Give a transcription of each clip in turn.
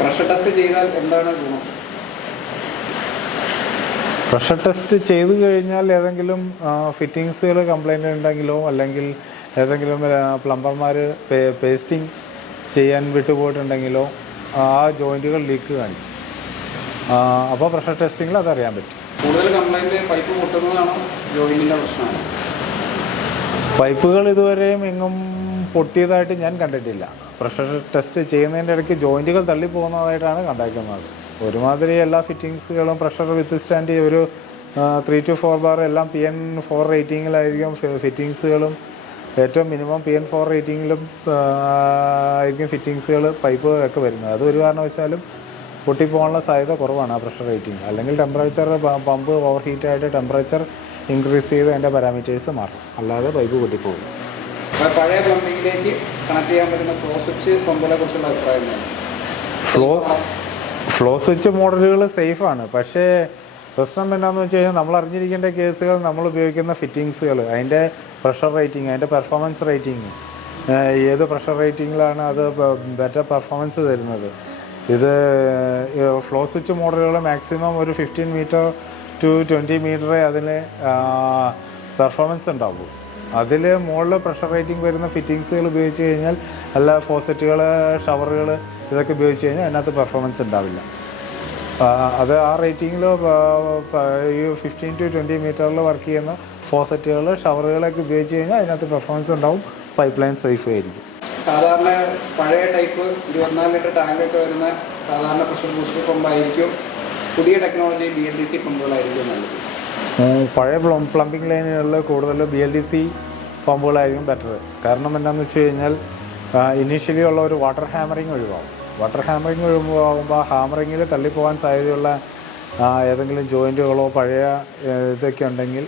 Pressure test ചെയ്താൽ എന്താണ് ഗുണം? പ്രഷർ ടെസ്റ്റ് ചെയ്തു കഴിഞ്ഞാൽ ഏതെങ്കിലും ഫിറ്റിങ്സുകൾ കംപ്ലൈന്റ് ഉണ്ടെങ്കിലോ അല്ലെങ്കിൽ ഏതെങ്കിലും പ്ലംബർമാർ പേസ്റ്റിംഗ് ചെയ്യാൻ വിട്ടുപോയിട്ടുണ്ടെങ്കിലോ ആ ജോയിന്റുകൾ ലീക്ക് കാണിക്കും അപ്പോൾ പ്രഷർ ടെസ്റ്റിങ്ങിൽ അതറിയാൻ പറ്റും. കൂടുതൽ കംപ്ലൈന്റ് പൈപ്പ് പൊട്ടുന്നതാണോ ജോയിന്റിന്റെ പ്രശ്നമാണോ പൈപ്പുകൾ ഇതുവരെയും എങ്ങും പൊട്ടിയതായിട്ട് ഞാൻ കണ്ടിട്ടില്ല. പ്രഷർ ടെസ്റ്റ് ചെയ്യുന്നതിന്റെ ഇടയ്ക്ക് ജോയിന്റുകൾ തള്ളിപ്പോകുന്നതായിട്ടാണ് കണ്ടേക്കുന്നത്. ഒരുമാതിരി എല്ലാ ഫിറ്റിങ്സുകളും പ്രഷർ വിത്ത് സ്റ്റാൻഡ് ഒരു ത്രീ ടു ഫോർ ബാർ എല്ലാം പി എൻ ഫോർ റേറ്റിങ്ങിലായിരിക്കും ഫിറ്റിങ്സുകളും ഏറ്റവും മിനിമം പി എൻ ഫോർ റേറ്റിങ്ങിലും ആയിരിക്കും ഫിറ്റിങ്സുകൾ പൈപ്പ് ഒക്കെ വരുന്നത്. അത് ഒരു കാരണവശാലും പൊട്ടിപ്പോകാനുള്ള സാധ്യത കുറവാണ് ആ പ്രഷർ റേറ്റിംഗ്. അല്ലെങ്കിൽ ടെമ്പറേച്ചർ പമ്പ് ഓവർ ഹീറ്റായിട്ട് ടെമ്പറേച്ചർ ഇൻക്രീസ് ചെയ്ത് അതിന്റെ പാരാമീറ്റേഴ്സ് മാറും. അല്ലാതെ പൈപ്പ് പൊട്ടിപ്പോകും പഴയ പ്ലംബിങ്ങിലേക്ക് കണക്ട് ചെയ്യാൻ പറ്റുന്ന ഫ്ലോ സ്വിച്ച് പമ്പുകളെ കുറിച്ചുള്ള അഭിപ്രായം ഫ്ലോ ഫ്ലോ സ്വിച്ച് മോഡലുകൾ സേഫാണ് പക്ഷേ പ്രശ്നം എന്താണെന്ന് വെച്ച് കഴിഞ്ഞാൽ നമ്മൾ അറിഞ്ഞിരിക്കേണ്ട കേസുകൾ നമ്മൾ ഉപയോഗിക്കുന്ന ഫിറ്റിങ്സുകൾ അതിന്റെ പ്രഷർ റേറ്റിംഗ് അതിന്റെ പെർഫോമൻസ് റേറ്റിംഗ് ഏത് പ്രഷർ റേറ്റിങ്ങിലാണ് അത് ബെറ്റർ പെർഫോമൻസ് തരുന്നത്. ഇത് ഫ്ലോ സ്വിച്ച് മോഡലുകൾ മാക്സിമം ഒരു ഫിഫ്റ്റീൻ മീറ്റർ ടു ട്വന്റി മീറ്ററേ അതിന് പെർഫോമൻസ് ഉണ്ടാവും. അതിൽ മുകളിൽ പ്രഷർ റേറ്റിംഗ് വരുന്ന ഫിറ്റിങ്സുകൾ ഉപയോഗിച്ച് കഴിഞ്ഞാൽ അല്ല ഫോസറ്റുകൾ ഷവറുകൾ ഇതൊക്കെ ഉപയോഗിച്ച് കഴിഞ്ഞാൽ അതിനകത്ത് പെർഫോമൻസ് ഉണ്ടാവില്ല. അത് ആ റേറ്റിങ്ങിൽ ഈ ഫിഫ്റ്റീൻ ടു ട്വന്റി മീറ്ററിൽ വർക്ക് ചെയ്യുന്ന ഫോസറ്റുകൾ ഷവറുകളൊക്കെ ഉപയോഗിച്ച് കഴിഞ്ഞാൽ അതിനകത്ത് പെർഫോമൻസ് ഉണ്ടാവും. പൈപ്പ് ലൈൻ സേഫ് ആയിരിക്കും. സാധാരണ പഴയ ടൈപ്പ് ഇരുപത്തിനാല് ലിറ്റർ ടാങ്കൊക്കെ വരുന്ന സാധാരണ പ്രഷർ ബൂസ്റ്റർ പമ്പായിരിക്കും പുതിയ technology B L D C പമ്പുകളായിരിക്കും നല്ലത്. പഴയ പ്ലം പ്ലംബിംഗ് ലൈനുകളിൽ കൂടുതൽ ബി എൽ ഡി സി പമ്പുകളായിരിക്കും ബെറ്റർ കാരണം എന്താണെന്ന് വെച്ച് കഴിഞ്ഞാൽ ഇനീഷ്യലി ഉള്ള ഒരു വാട്ടർ ഹാമറിങ് ഒഴിവാകും. വാട്ടർ ഹാമറിങ് ഒഴിവാകുമ്പോൾ ഹാമറിങ്ങിൽ തള്ളിപ്പോകാൻ സാധ്യതയുള്ള ഏതെങ്കിലും ജോയിന്റുകളോ പഴയ ഇതൊക്കെ ഉണ്ടെങ്കിൽ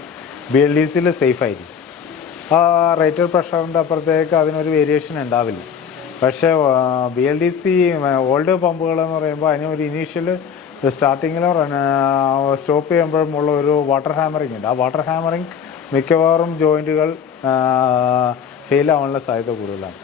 ബി എൽ ഡി സിയിൽ സേഫ് ആയിരിക്കും. ആ റേറ്റർ പ്രഷറിന്റെ അപ്പുറത്തേക്ക് അതിനൊരു വേരിയേഷൻ ഉണ്ടാവില്ല. പക്ഷേ B L D C old പമ്പുകൾ എന്ന് പറയുമ്പോൾ അതിന് ഒരു ഇനീഷ്യൽ സ്റ്റാർട്ടിങ്ങിലോ സ്റ്റോപ്പ് ചെയ്യുമ്പോഴും ഉള്ള ഒരു വാട്ടർ ഹാമറിംഗ് ഉണ്ട്. ആ വാട്ടർ ഹാമറിംഗ് മിക്കവാറും ജോയിന്റുകൾ ഫെയിൽ ആവാനുള്ള സാധ്യത കൂടുതലാണ്.